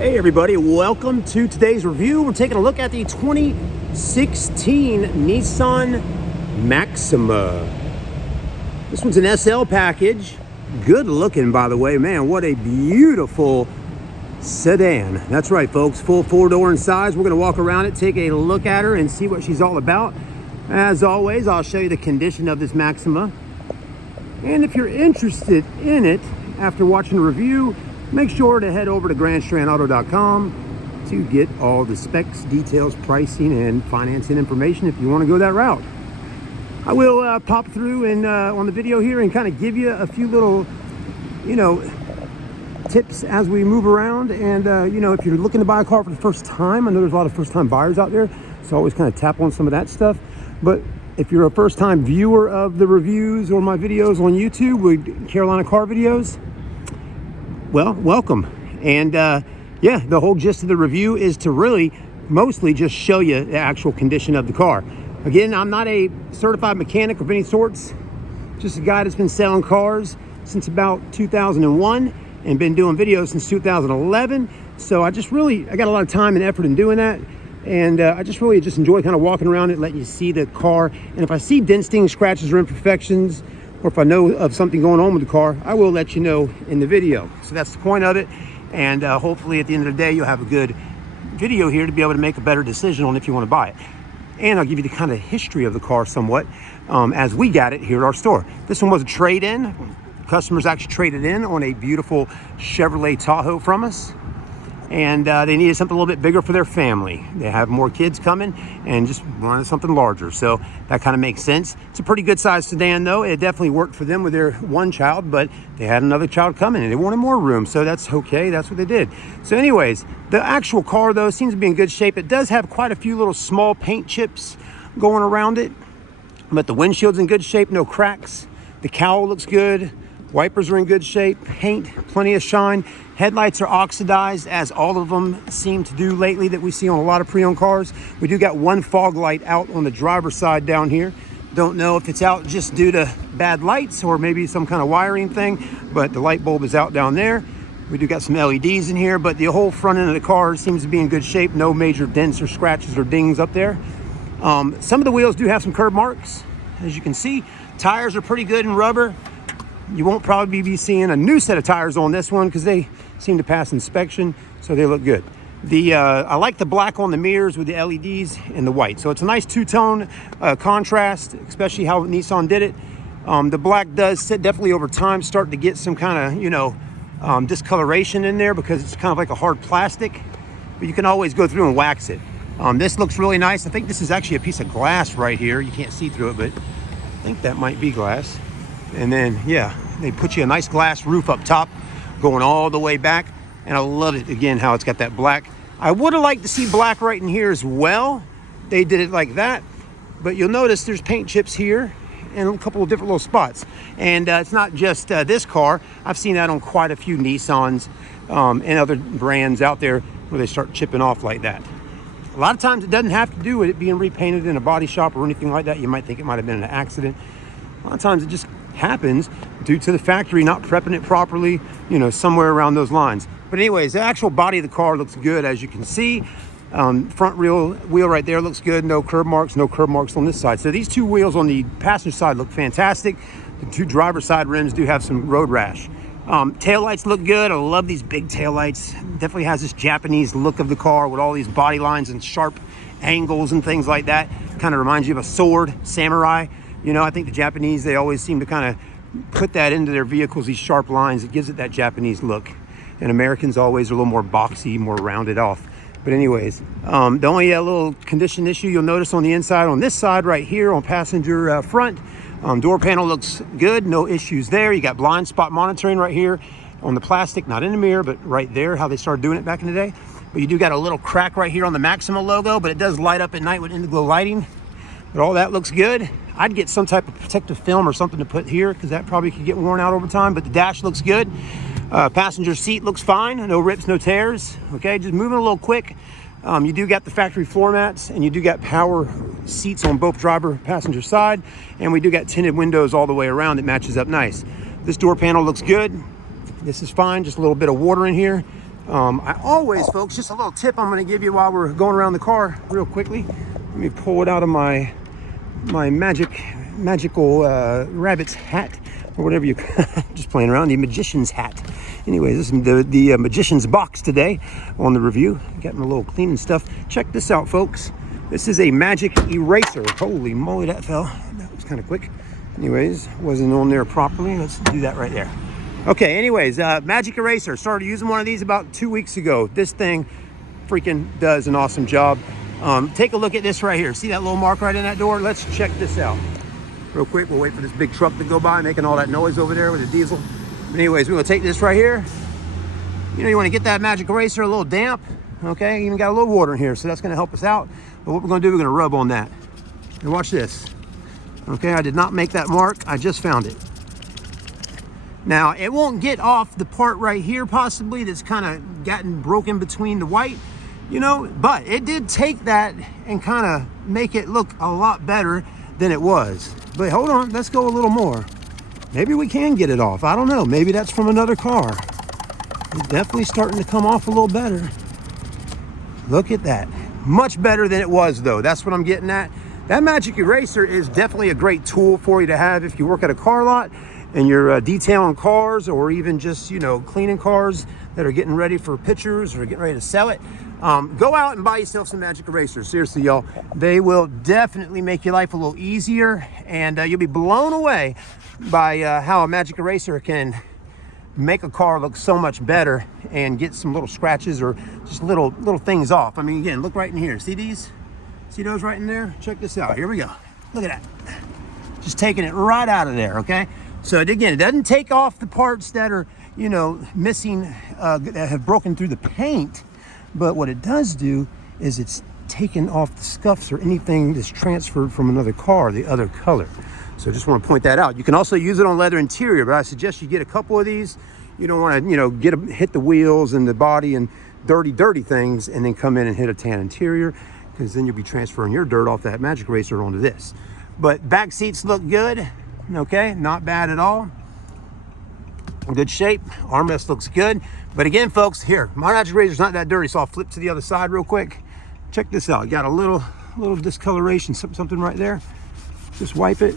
Hey everybody, welcome to today's review. We're taking a look at the 2016 Nissan Maxima. This one's an SL package. Good looking, by the way. Man, what a beautiful sedan. That's right, folks. Full four-door in size. We're going to walk around it, take a look at her, and see what she's all about. As always, I'll show you the condition of this Maxima. And if you're interested in it after watching the review, make sure to head over to grandstrandauto.com to get all the specs, details, pricing, and financing information if you want to go that route. I will pop through and on the video here and kind of give you a few little, tips as we move around. And, if you're looking to buy a car for the first time, I know there's a lot of first-time buyers out there, so I always kind of tap on some of that stuff. But if you're a first-time viewer of the reviews or my videos on YouTube with Carolina car videos, well, welcome. And yeah, the whole gist of the review is to really mostly just show you the actual condition of the car. Again, I'm not a certified mechanic of any sorts, just a guy that's been selling cars since about 2001 and been doing videos since 2011. So I got a lot of time and effort in doing that. And I just enjoy kind of walking around it, letting you see the car. And if I see dents, stings, scratches, or imperfections, or if I know of something going on with the car, I will let you know in the video. So that's the point of it. And hopefully at the end of the day, you'll have a good video here to be able to make a better decision on if you want to buy it. And I'll give you the kind of history of the car somewhat as we got it here at our store. This one was a trade-in. Customers actually traded in on a beautiful Chevrolet Tahoe from us. And they needed something a little bit bigger for their family. They have more kids coming and just wanted something larger. So that kind of makes sense. It's a pretty good sized sedan though. It definitely worked for them with their one child, but they had another child coming and they wanted more room. So that's okay, that's what they did. So anyways, the actual car though seems to be in good shape. It does have quite a few little small paint chips going around it, but the windshield's in good shape, no cracks. The cowl looks good. Wipers are in good shape, paint, plenty of shine. Headlights are oxidized, as all of them seem to do lately that we see on a lot of pre-owned cars. We do got one fog light out on the driver's side down here. Don't know if it's out just due to bad lights or maybe some kind of wiring thing, but the light bulb is out down there. We do got some LEDs in here, but the whole front end of the car seems to be in good shape. No major dents or scratches or dings up there. Some of the wheels do have some curb marks, as you can see. Tires are pretty good in rubber. You won't probably be seeing a new set of tires on this one because they seem to pass inspection, so they look good. I like the black on the mirrors with the LEDs and the white. So it's a nice two-tone contrast, especially how Nissan did it. The black does definitely over time start to get some kind of, discoloration in there because it's kind of like a hard plastic, but you can always go through and wax it. This looks really nice. I think this is actually a piece of glass right here. You can't see through it, but I think that might be glass. And then, yeah, they put you a nice glass roof up top going all the way back. And I love it, again, how it's got that black. I would have liked to see black right in here as well. They did it like that. But you'll notice there's paint chips here and a couple of different little spots. And it's not just this car. I've seen that on quite a few Nissans and other brands out there where they start chipping off like that. A lot of times it doesn't have to do with it being repainted in a body shop or anything like that. You might think it might have been an accident. A lot of times it just happens due to the factory not prepping it properly, somewhere around those lines. But anyways, the actual body of the car looks good, as you can see. Front wheel right there looks good. No curb marks on this side. So these two wheels on the passenger side look fantastic. The two driver's side rims do have some road rash. Taillights look good. I love these big taillights. Definitely has this Japanese look of the car with all these body lines and sharp angles and things like that. Kind of reminds you of a sword, samurai. I think the Japanese, they always seem to kind of put that into their vehicles, these sharp lines. It gives it that Japanese look. And Americans always are a little more boxy, more rounded off. But anyways, the only little condition issue you'll notice on the inside, on this side right here on passenger front, door panel looks good, no issues there. You got blind spot monitoring right here on the plastic, not in the mirror, but right there, how they started doing it back in the day. But you do got a little crack right here on the Maxima logo, but it does light up at night with indigo lighting. But all that looks good. I'd get some type of protective film or something to put here because that probably could get worn out over time, but the dash looks good. Passenger seat looks fine, no rips, no tears. Okay, just moving a little quick. You do got the factory floor mats and you do got power seats on both driver passenger side, and we do got tinted windows all the way around. It matches up nice. This door panel looks good. This is fine, just a little bit of water in here. I always, folks, just a little tip I'm going to give you while we're going around the car real quickly. Let me pull it out of my magical rabbit's hat, or whatever you just playing around, the magician's hat. Anyways, this is the magician's box today on the review. Getting a little cleaning stuff. Check this out, folks. This is a magic eraser. Holy moly, that fell. That was kind of quick. Anyways, wasn't on there properly. Let's do that right there. Okay, anyways, magic eraser. Started using one of these about 2 weeks ago. This thing freaking does an awesome job. Take a look at this right here. See that little mark right in that door? Let's check this out real quick. We'll wait for this big truck to go by, making all that noise over there with the diesel. But anyways, we're gonna take this right here. You know, you wanna get that magic eraser a little damp, okay? Even got a little water in here, so that's gonna help us out. But what we're gonna do, we're gonna rub on that. And watch this. Okay, I did not make that mark. I just found it. Now, it won't get off the part right here, possibly, that's kind of gotten broken between the white, you know, but it did take that and kind of make it look a lot better than it was. But hold on, let's go a little more. Maybe we can get it off. I don't know. Maybe that's from another car. It's definitely starting to come off a little better. Look at that. Much better than it was, though. That's what I'm getting at. That magic eraser is definitely a great tool for you to have if you work at a car lot and you're detailing cars, or even just, you know, cleaning cars that are getting ready for pictures or getting ready to sell it. Go out and buy yourself some magic erasers. Seriously, y'all. They will definitely make your life a little easier, and you'll be blown away by how a magic eraser can make a car look so much better and get some little scratches or just little things off. I mean, again, look right in here. See these? See those right in there? Check this out. Here we go. Look at that. Just taking it right out of there, okay? So again, it doesn't take off the parts that are, you know, missing, that have broken through the paint. But what it does do is it's taken off the scuffs or anything that's transferred from another car, the other color. So just want to point that out. You can also use it on leather interior, but I suggest you get a couple of these. You don't want to, you know, hit the wheels and the body and dirty things and then come in and hit a tan interior, because then you'll be transferring your dirt off that magic eraser onto this. But back seats look good. Okay, not bad at all. Good shape. Armrest looks good. But again, folks, here, my magic eraser's not that dirty, so I'll flip to the other side real quick. Check this out. Got a little discoloration, something right there. Just wipe it.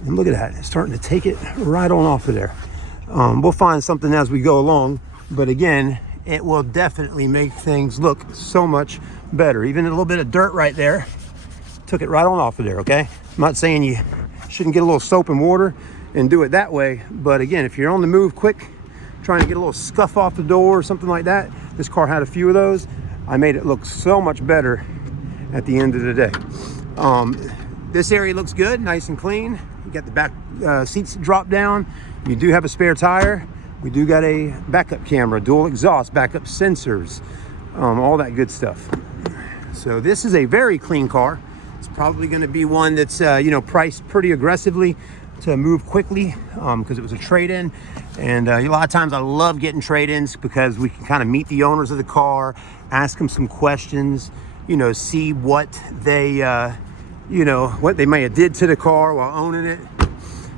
And look at that. It's starting to take it right on off of there. We'll find something as we go along. But again, it will definitely make things look so much better. Even a little bit of dirt right there. Took it right on off of there, okay? I'm not saying you shouldn't get a little soap and water and do it that way, but again, if you're on the move quick, trying to get a little scuff off the door or something like that, this car had a few of those. I made it look so much better at the end of the day. This area looks good, nice and clean. You got the back seats drop down. You do have a spare tire. We do got a backup camera, dual exhaust, backup sensors, all that good stuff. So this is a very clean car. It's probably going to be one that's, you know, priced pretty aggressively to move quickly, because it was a trade-in. And a lot of times I love getting trade-ins because we can kind of meet the owners of the car, ask them some questions, you know, see what they, you know, what they may have did to the car while owning it.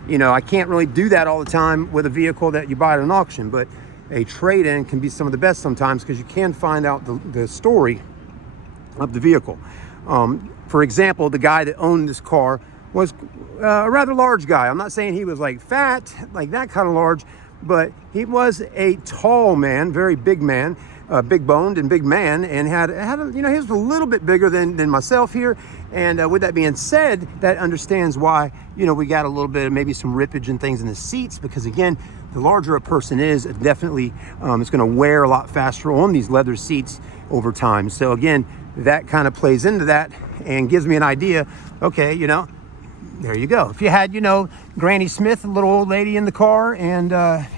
You know, I can't really do that all the time with a vehicle that you buy at an auction, but a trade-in can be some of the best sometimes because you can find out the story of the vehicle. For example, the guy that owned this car was a rather large guy. I'm not saying he was like fat, like that kind of large, but he was a tall man, very big man, big boned and big man, and had a, you know, he was a little bit bigger than myself here. And with that being said, that understands why, you know, we got a little bit of maybe some rippage and things in the seats, because again, the larger a person is, it definitely it's going to wear a lot faster on these leather seats over time. So again, that kind of plays into that and gives me an idea. Okay, you know, there you go. If you had, you know, Granny Smith, a little old lady in the car, and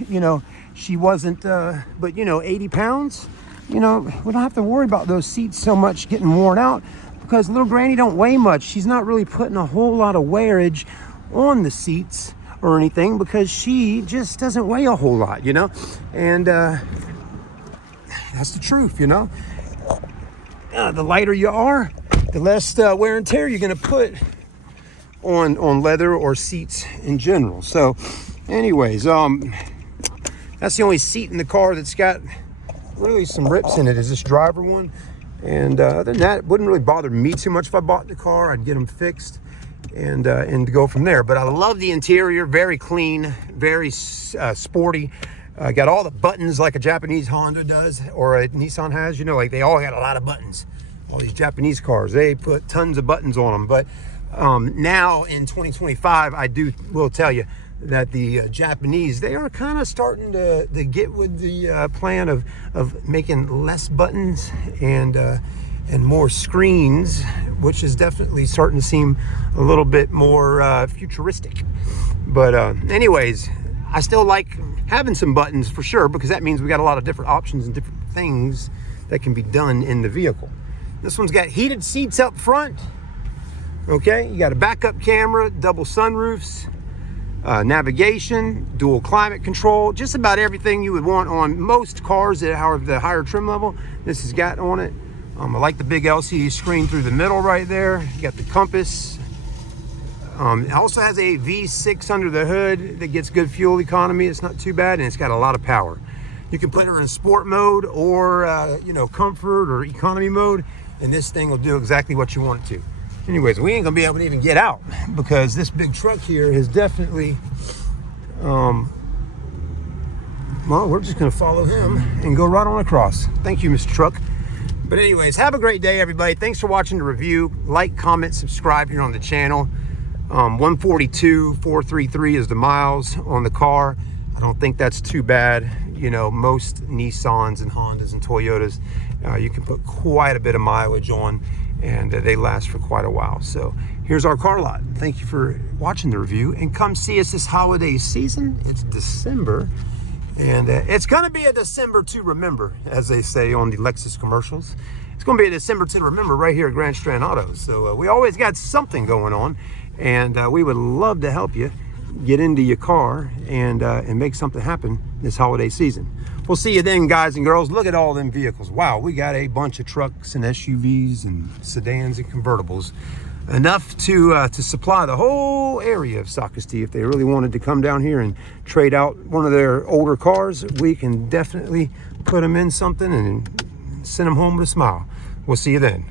you know, she wasn't but you know, 80 pounds, you know, we don't have to worry about those seats so much getting worn out, because little Granny don't weigh much. She's not really putting a whole lot of wearage on the seats or anything, because she just doesn't weigh a whole lot, you know. And that's the truth, you know. The lighter you are, the less wear and tear you're going to put on leather or seats in general. So anyways, that's the only seat in the car that's got really some rips in it is this driver one. And other than that, it wouldn't really bother me too much if I bought the car. I'd get them fixed and go from there. But I love the interior, very clean, very sporty. Got all the buttons like a Japanese Honda does or a Nissan has. You know, like they all got a lot of buttons. All these Japanese cars, they put tons of buttons on them. But now in 2025, will tell you that the Japanese, they are kind of starting to get with the plan of making less buttons and more screens, which is definitely starting to seem a little bit more futuristic. But anyways, I still like having some buttons for sure, because that means we got a lot of different options and different things that can be done in the vehicle. This one's got heated seats up front. Okay, you got a backup camera, double sunroofs, navigation, dual climate control, just about everything you would want on most cars that have the higher trim level. This has got on it. I like the big LCD screen through the middle right there. You got the compass. It also has a V6 under the hood that gets good fuel economy. It's not too bad, and it's got a lot of power. You can put it in sport mode or comfort or economy mode, and this thing will do exactly what you want it to. Anyways, we ain't gonna be able to even get out because this big truck here is definitely, well, we're just gonna follow him and go right on across. Thank you, Mr. Truck. But anyways, have a great day, everybody. Thanks for watching the review. Like, comment, subscribe here on the channel. 142,433 is the miles on the car. I don't think that's too bad. You know, most Nissans and Hondas and Toyotas, you can put quite a bit of mileage on, and they last for quite a while. So here's our car lot. Thank you for watching the review, and come see us this holiday season. It's December, and it's gonna be a December to remember, as they say on the Lexus commercials. It's gonna be a December to remember right here at Grand Strand Autos. So we always got something going on, and we would love to help you get into your car and make something happen this holiday season. We'll see you then, guys and girls. Look at all them vehicles. Wow, we got a bunch of trucks and SUVs and sedans and convertibles, enough to supply the whole area of Socastee. If they really wanted to come down here and trade out one of their older cars, we can definitely put them in something and send them home with a smile. We'll see you then.